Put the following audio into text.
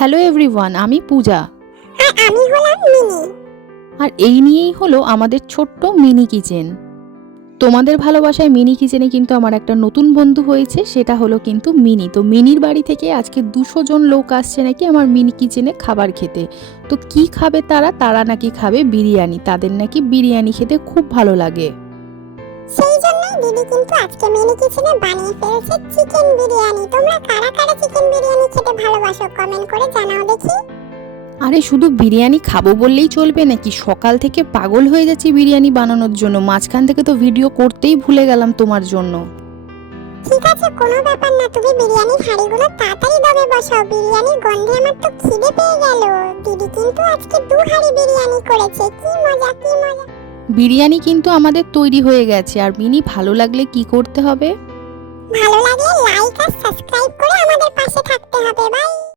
Hello everyone, আমি পূজা। আর আমি হলাম মিনি। আর এই নিয়েই হলো আমাদের ছোট্ট মিনি কিচেন। তোমাদের ভালোবাসায় মিনি কিচেনে কিন্তু আমার একটা নতুন বন্ধু হয়েছে, সেটা হলো কিন্তু মিনি। তো মিনির বাড়ি থেকে আজকে 200 জন লোক আসছে নাকি আমার মিনি কিচেনে খাবার খেতে। তো কি খাবে তারা নাকি খাবে বিরিয়ানি। তাদের নাকি বিরিয়ানি খেতে খুব ভালো লাগে। সেই জন্যই দিদি কিন্তু আজকে মিনি কিচেনে বানিয়ে ফেলছে চিকেন বিরিয়ানি। তোমরা কারা কারা চিকেন বিরিয়ানি খেতে ভালোবাসো কমেন্ট করে জানাও দেখি। আরে শুধু বিরিয়ানি খাবো বললেই চলবে নাকি? সকাল থেকে পাগল হয়ে যাচ্ছি বিরিয়ানি বানানোর জন্য, মাঝখান থেকে তো ভিডিও করতেই ভুলে গেলাম তোমার জন্য। ঠিক আছে, কোনো ব্যাপার না, তুমি বিরিয়ানির হাঁড়িগুলো তাড়াতাড়ি দমে বসাও। বিরিয়ানির গন্ধে আমার তো খিদে পেয়ে গেল। দিদি কিন্তু আজকে 2 হাঁড়ি বিরিয়ানি করেছে। কি মজা কি মজা। বিরিয়ানি কিন্তু আমাদের তৈরি হয়ে গেছে। আর মিনি, ভালো লাগলে কি করতে হবে? ভালো লাগলে লাইক আর সাবস্ক্রাইব করে আমাদের পাশে থাকতে হবে। বাই।